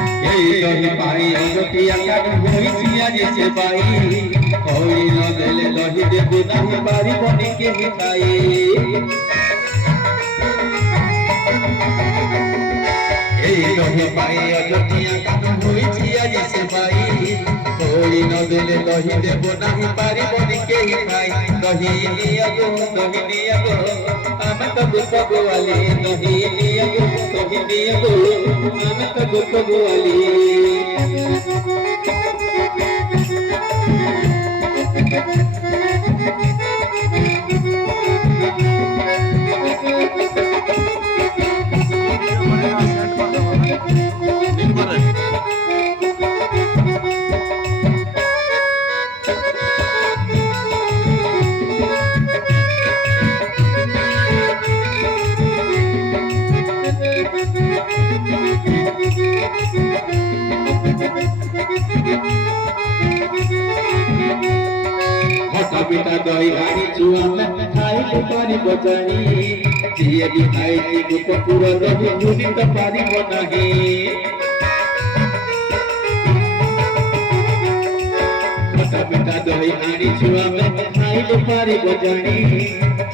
पाई अयोध्या का होई जैसे पाई होई न देले लही दे बुदाही बारी बनी के हिताई लही पाई अयोध्या का होई जैसे पाई होई न देले लही दे बुदाही बारी बनी के हिताई दही निया गो आम तो गुप गोवाली दही निया गो आम तो गुप गोवाली बेटा दही हारी चुआ में खाई ले पानी बचानी जिए भी खाई थी पूरा दही झूठी तो पानी बनाही बेटा बेटा दही हारी चुआ में खाई ले पानी बचानी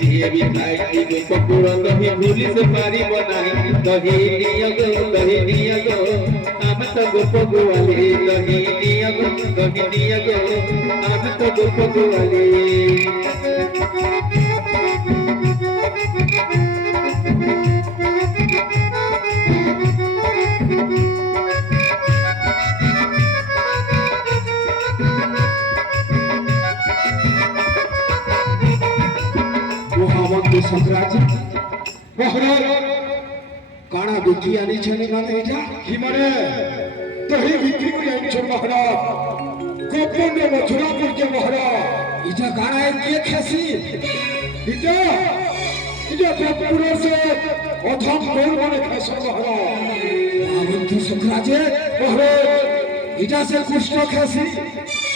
जिए भी खाई थी पूरा दही झूठी से पानी बनाही दही निया गो आम तो गोप गोवाली दही निया गो आम तो गोप गोवाली संक्रांति काना बिक्री आनी छनी माने एटा हिमारे दही बिक्री को आनी छन महरा गोपन में मथुरापुर के महरा इजा काना है के खसी इजा गोपुर से अथम कोन माने खस महरा आवन तू संक्रांति महरा इजा से कृष्ण खसी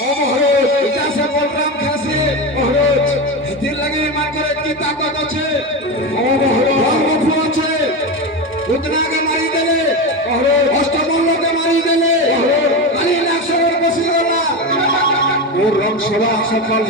ओ महरा इजा से बलराम खसी महरा हेतिर लगे मान करे की ताकत আছে ओ महरा बफु আছে उतना के मारी देले महरा अष्टमल्ल के मारी देले महरा काली लाख सर बसी गला ओ रंग सभा सफल